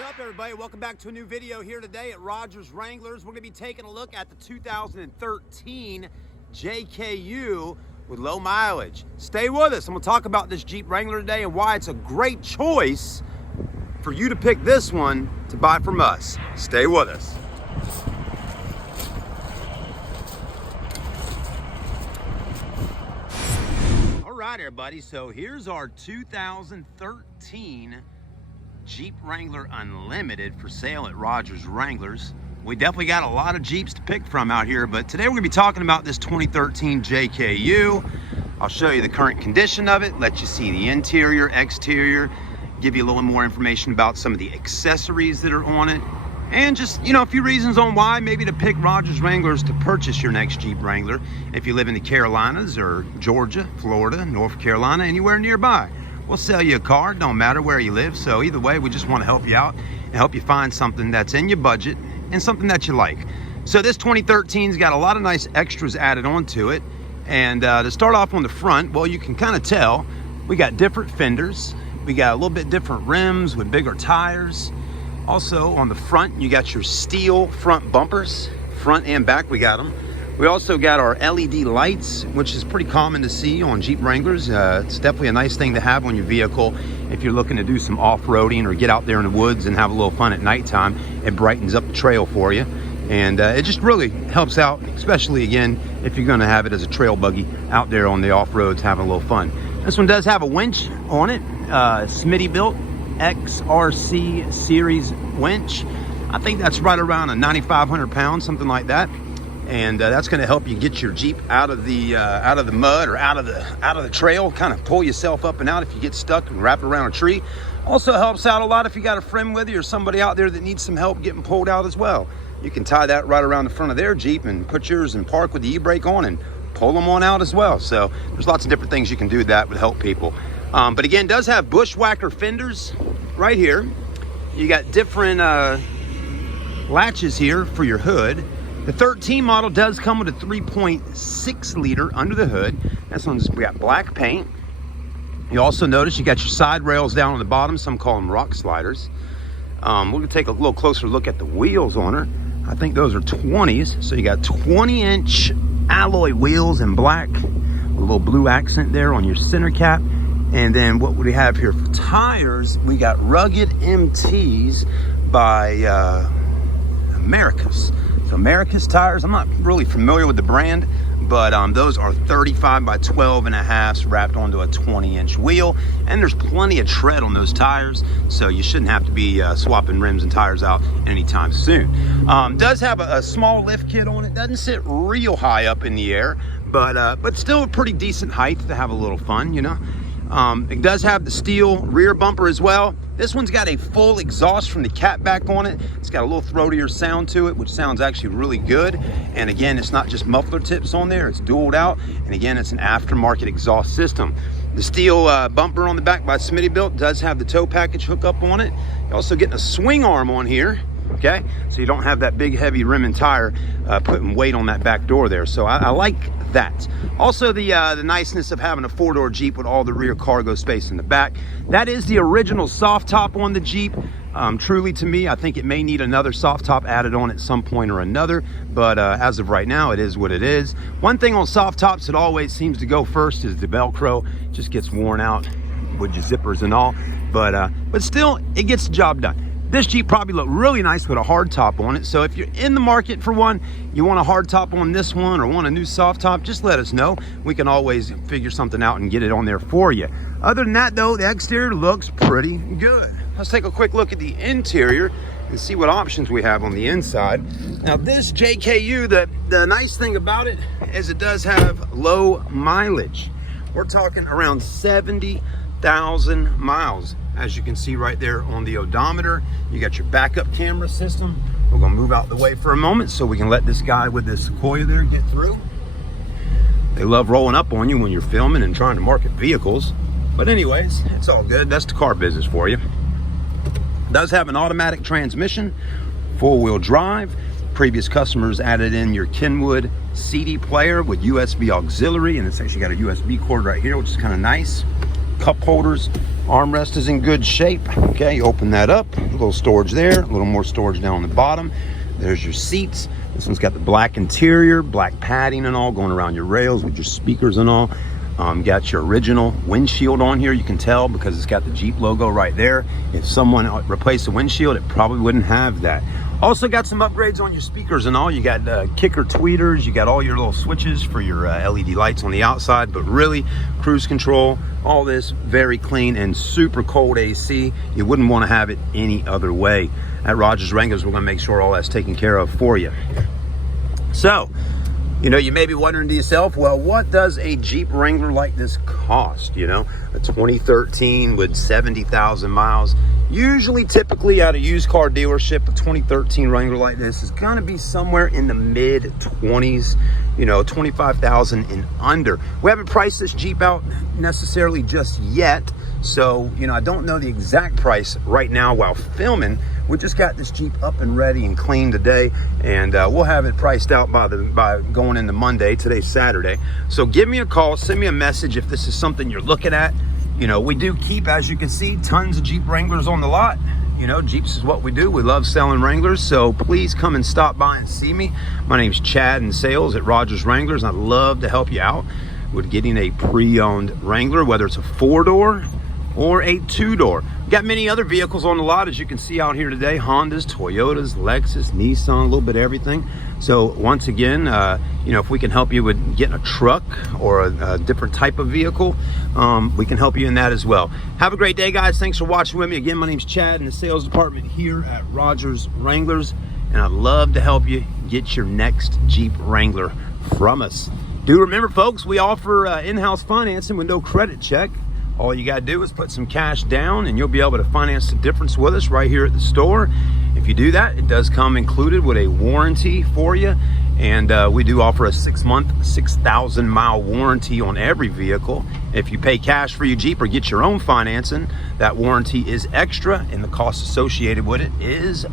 What's up, everybody? Welcome back to a new video here today at Rodgers Wranglers. We're going to be taking a look at the 2013 JKU with low mileage. Stay with us. I'm going to talk about this Jeep Wrangler today and why it's a great choice for you to pick this one to buy from us. Stay with us. All right, everybody. So here's our 2013 Jeep Wrangler Unlimited for sale at Rodgers Wranglers. We definitely got a lot of Jeeps to pick from out here, but today we're going to be talking about this 2013 JKU. I'll show you the current condition of it, let you see the interior, exterior, give you a little more information about some of the accessories that are on it, and just, you know, a few reasons on why maybe to pick Rodgers Wranglers to purchase your next Jeep Wrangler if you live in the Carolinas or Georgia, Florida, North Carolina, anywhere nearby. We'll sell you a car, don't matter where you live. So either way, we just want to help you out and help you find something that's in your budget and something that you like. So this 2013's got a lot of nice extras added onto it. And to start off on the front, well, you can kind of tell we got different fenders. We got a little bit different rims with bigger tires. Also on the front, you got your steel front bumpers, front and back, we got them. We also got our LED lights, which is pretty common to see on Jeep Wranglers. It's definitely a nice thing to have on your vehicle if you're looking to do some off-roading or get out there in the woods and have a little fun at nighttime. It brightens up the trail for you. And it just really helps out, especially, again, if you're going to have it as a trail buggy out there on the off-roads having a little fun. This one does have a winch on it, Smitty built XRC series winch. I think that's right around a 9,500 pounds, something like that. And that's going to help you get your Jeep out of the mud or out of the trail, kind of pull yourself up and out if you get stuck and wrap around a tree. Also helps out a lot if you got a friend with you or somebody out there that needs some help getting pulled out as well. You can tie that right around the front of their Jeep and put yours in park with the e-brake on and pull them on out as well. So there's lots of different things you can do that would help people. But again, does have bushwhacker fenders right here. You got different latches here for your hood. The 13 model does come with a 3.6 liter under the hood. This one's got black paint. You also notice you got your side rails down on the bottom. Some call them rock sliders. We're going to take a little closer look at the wheels on her. I think those are 20s. So you got 20-inch alloy wheels in black. A little blue accent there on your center cap. And then what we have here for tires, we got rugged MTs by Americas. So Americas tires, I'm not really familiar with the brand, but those are 35 by 12 and a half wrapped onto a 20-inch wheel. And there's plenty of tread on those tires, so you shouldn't have to be swapping rims and tires out anytime soon. Does have a small lift kit on it. Doesn't sit real high up in the air, but still a pretty decent height to have a little fun, you know. It does have the steel rear bumper as well. This one's got a full exhaust from the catback on it. It's got a little throatier sound to it, which sounds actually really good. And again, it's not just muffler tips on there, it's dualed out. And again, it's an aftermarket exhaust system. The steel bumper on the back by Smitty built does have the tow package hookup on it. You're also getting a swing arm on here. Okay, so you don't have that big heavy rim and tire putting weight on that back door there. So I like that. Also the niceness of having a four-door Jeep with all the rear cargo space in the back. That is the original soft top on the Jeep. Truly, to me, I think it may need another soft top added on at some point or another, but as of right now, it is what it is. One thing on soft tops that always seems to go first is the Velcro. It just gets worn out with your zippers and all, but still, it gets the job done. This Jeep probably looked really nice with a hard top on it. So if you're in the market for one, you want a hard top on this one or want a new soft top, just let us know. We can always figure something out and get it on there for you. Other than that though, the exterior looks pretty good. Let's take a quick look at the interior and see what options we have on the inside. Now this JKU, the nice thing about it is it does have low mileage. We're talking around 70,000 miles. As you can see right there on the odometer, you got your backup camera system. We're gonna move out the way for a moment so we can let this guy with this Sequoia there get through. They love rolling up on you when you're filming and trying to market vehicles. But anyways, it's all good. That's the car business for you. It does have an automatic transmission, four-wheel drive. Previous customers added in your Kenwood CD player with USB auxiliary, and it's actually got a USB cord right here, which is kind of nice. Cup holders Armrest is in good shape. Okay, you open that up, a little storage there, a little more storage down on the bottom. There's your seats. This one's got the black interior, black padding and all going around your rails with your speakers and all. Got your original windshield on here. You can tell because it's got the Jeep logo right there. If someone replaced the windshield, it probably wouldn't have that. Also got some upgrades on your speakers and all. You got kicker tweeters. You got all your little switches for your LED lights on the outside, but really cruise control, all this very clean and super cold AC. You wouldn't want to have it any other way. At Rodgers Wranglers, we're going to make sure all that's taken care of for you. So, you know, you may be wondering to yourself, well, what does a Jeep Wrangler like this cost? You know, a 2013 with 70,000 miles. Usually, typically at a used car dealership, a 2013 Wrangler like this is going to be somewhere in the mid 20s, you know, 25,000 and under. We haven't priced this Jeep out necessarily just yet. So, you know, I don't know the exact price right now while filming. We just got this Jeep up and ready and clean today, and we'll have it priced out by going into Monday. Today's Saturday. So give me a call, send me a message if this is something you're looking at. You know, we do keep, as you can see, tons of Jeep Wranglers on the lot. You know, Jeeps is what we do. We love selling Wranglers, so please come and stop by and see me. My name's Chad in sales at Rodgers Wranglers. I'd love to help you out with getting a pre-owned Wrangler, whether it's a 4-door or a 2-door. Got many other vehicles on the lot, as you can see out here today. Hondas, Toyotas, Lexus, Nissan, a little bit of everything. So once again, you know, if we can help you with getting a truck or a different type of vehicle, we can help you in that as well. Have a great day, guys. Thanks for watching with me. Again, my name's Chad in the sales department here at Rodgers Wranglers, and I'd love to help you get your next Jeep Wrangler from us. Do remember, folks, we offer in-house financing with no credit check. All you gotta do is put some cash down and you'll be able to finance the difference with us right here at the store. If you do that, it does come included with a warranty for you. And we do offer a 6-month, 6,000 mile warranty on every vehicle. If you pay cash for your Jeep or get your own financing, that warranty is extra and the cost associated with it is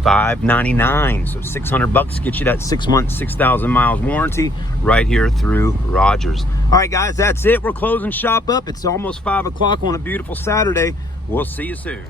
$599. So $600 gets you that 6 months, 6,000 miles warranty right here through Rodgers. All right, guys, that's it. We're closing shop up. It's almost 5 o'clock on a beautiful Saturday. We'll see you soon.